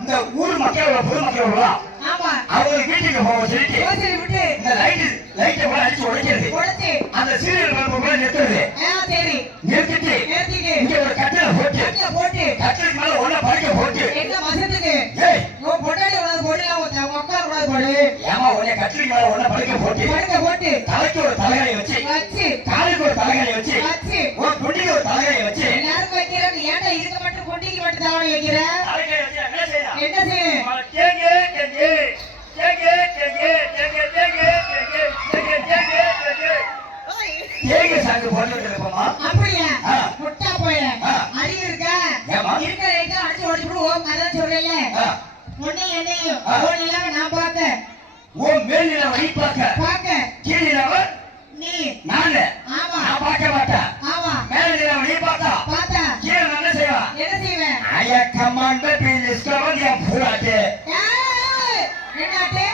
இந்த ஊர் மக்கள் பொதுமக்கள் அவங்க வீட்டுக்கு போக சொல்லிட்டு இந்த லைட்டை போல அடிச்சு உடைக்கிறது அந்த சீரியல் நிறுத்துறது நிறுத்திட்டு இங்க ஒரு கட்டில போட்டு கட்டிலுக்கு மேல ஒண்ணு படுக்க போட்டு ஏமா உன்னை கட்டிலுக்கு மேல ஒண்ணு படுக்க போட்டு தலைக்கு ஒரு தலைகாணி வச்சு காலுக்கு ஒரு தலைகாணி வச்சு ஒரு குண்டிக்கு ஒரு தலைகாணி வச்சு ஏன்டா இதுக்கு மட்டும் குண்டிக்கு மட்டும் தவணை வைக்கிற என்ன செய்யணும் அப்படியா முட்டா போய அறிவு இருக்கா இருக்க ரைட்டா அடிச்சு ஓடி போடுவோம் அதான் சொல்றேன்ல உன்னை என்னையும் இல்லாம நான் பார்க்க மேல் நிலவ நீ பார்க்க கீழ் நிலவ நீ நானு ஆமா நான் பார்க்க மாட்டேன் ஆமா மேல் நிலவ நீ பார்த்தா கீழ் என்ன செய்வேன் ஐயா கமாண்ட் பேபி டிஸ்கவர் யா புல்லட் என்னடே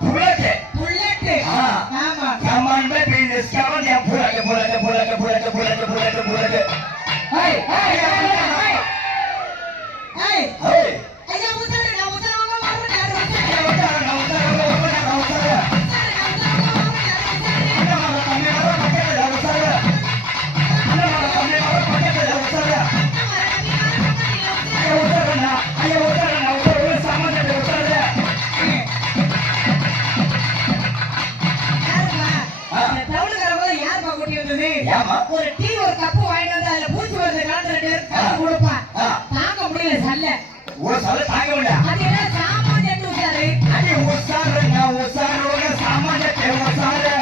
புல்லட் ஆமா கமாண்ட் பேபி டிஸ்கவர் யா புல்லட் ஹை ஐயா முசர நான் முசர ஒரு டீ ஒரு கப்பு வாங்கிட்டு வந்து அதுல பூச்சி வந்து கலந்து கொடுப்பான் தாங்க முடியல சல்ல தாங்க முடியல அது என்ன சாமான் எட்டு உசாரு அது உசாரு சாமான் உசாரு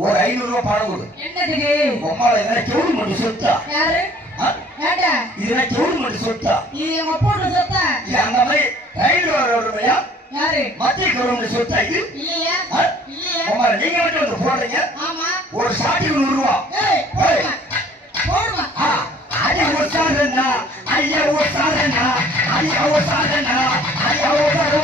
ஒரு 500 ரூபாய் பணம் கொடு என்னதுக்கு உம்மால இதெல்லாம் செவுடு மட்டும் சொத்தா யாரு ஏடா இதெல்லாம் செவுடு மட்டும் சொத்தா இது எங்க போட்டு சொத்தா இது அந்த மாதிரி ரயில் ரூபாயா யாரு மத்திய கவர்மெண்ட் சொத்தா இது இல்லையா உம்மால நீங்க மட்டும் வந்து போடுறீங்க ஆமா ஒரு சாட்டிக்கு 100 ரூபாய் போடுவா அது உசாரனா ஐயா உசாரனா ஐயா உசாரனா ஐயா உசார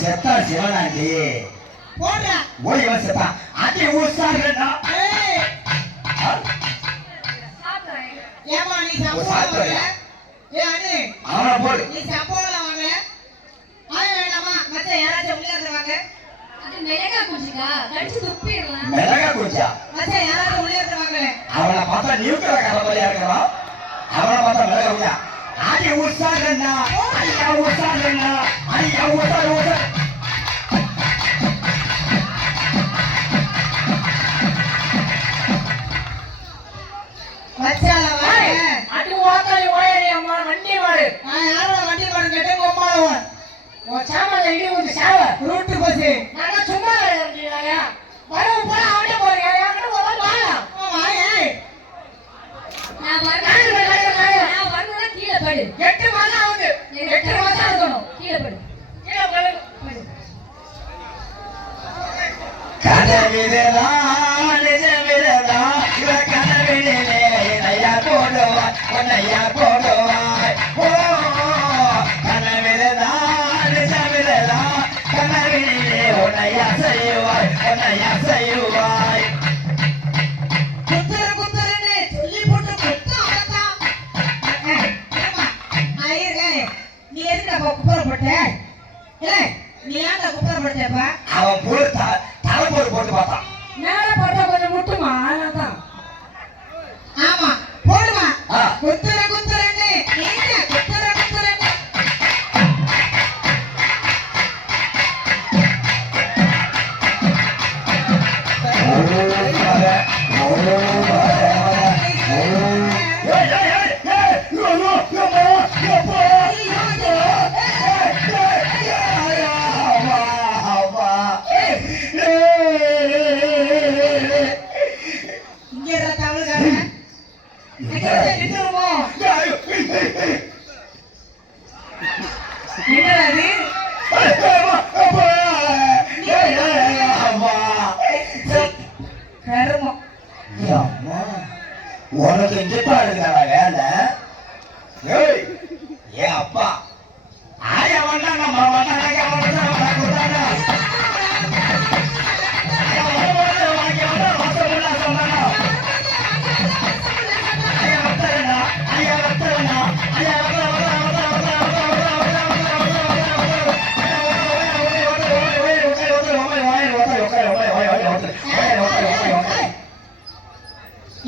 செத்தா சிவனாண்டி போடுறா ஓய் இவன் செத்தா அது உசாரனா ஏமா நீ சம்பளம் அவன போடு நீ சம்பளம் வாங்க அவன் வேண்டாமா மத்த யாராச்சும் உள்ள இருக்காங்க அது மிளகா குஞ்சுக்கா கடிச்சு துப்பிடலாம் மிளகா குஞ்சா மத்த யாராச்சும் உள்ள இருக்காங்க அவன பார்த்தா நியூக்ளியர் கலவையா இருக்கறா அவனை பார்த்தா மிளகா விட்டா அடி உசாரண்ணா ஐயா உசாரண்ணா ஐயா உசார் உசார் வச்சால வாங்க அது ஓக்காளி ஓயடி அம்மா வண்டி மாடு நான் யாரோட வண்டி மாடு கேட்டேன் கோமாளவன் உன் சாமான் இடி வந்து சாவ ரூட்டு பஸ் நாங்க சும்மா இருக்கீங்க வரவு போல அவனே போறீங்க என்கிட்ட ஒரு நாள் வாங்கலாம் வாங்க நான் வரணும்னா கீழே படு 8 மாசம் ஆகுது 8 மாசம் ஆகணும் கீழே படு கீழே படு கனவிதான் நிஜமிதான் இவ கனவிலே என்னையா போடுவாய் உன்னையா போடுவாய் ஓ கனவிதான் நிஜமிதான் கனவிலே உன்னையா செய்வாய் குத்துறன்னு சொல்லி போட்டு குத்தாதான் ஐயரே நீ எதுக்கு குப்புறப்பட்ட இல்ல நீ ஏன்டா குப்புறப்பட்டப்பா அவன் போடு தலைப்போடு போட்டு பார்த்தான் மேல போட்டா கொஞ்சம் முட்டுமா அதான் ஆமா போடுமா ஆ. குத்துறன்னு நீங்க குத்துறன்னு இங்க இருக்க தமிழ்காரன் நின்றுருவோம் என்னது கருமம் உனக்கு இங்கதான் இருக்கிற வேலை ஏய் ஏன் அப்பா ஆயா வந்தாங்க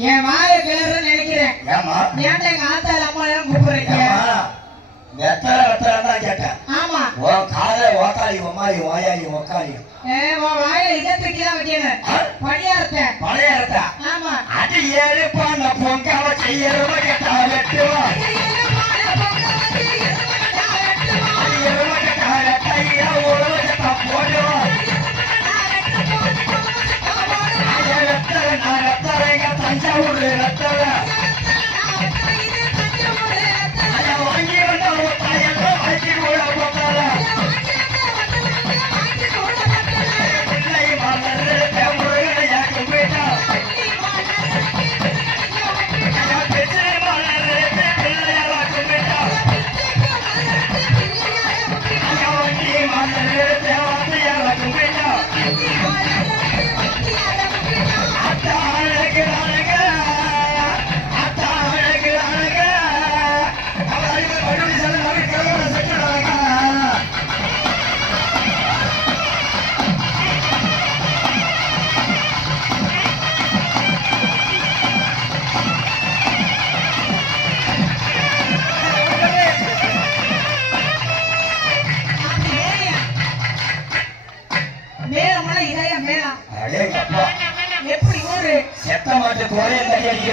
என் வாய கிளறன்னு நினைக்கிறேன் ஏமா ஏன்டா எங்க ஆத்தால அம்மா எல்லாம் கூப்பிடுறீங்க வெத்தலை கேட்டேன் ஆமா உன் காலை ஓக்காளி ஒம்மாளி ஓயாளி ஒக்காளி உன் வாயில இதத்துக்கு தான் வைக்கணும் பணியாரத்தை பழைய இடத்தா ஆமா அது ஏழு பண்ண பொங்கால செய்யறவ கேட்டா வெட்டுவா எரும கேட்டா வெட்டையா உழவ கேட்டா போடுவா வெத்தலை நான் வெத்தலைங்க தஞ்சாவூர் வெத்தலை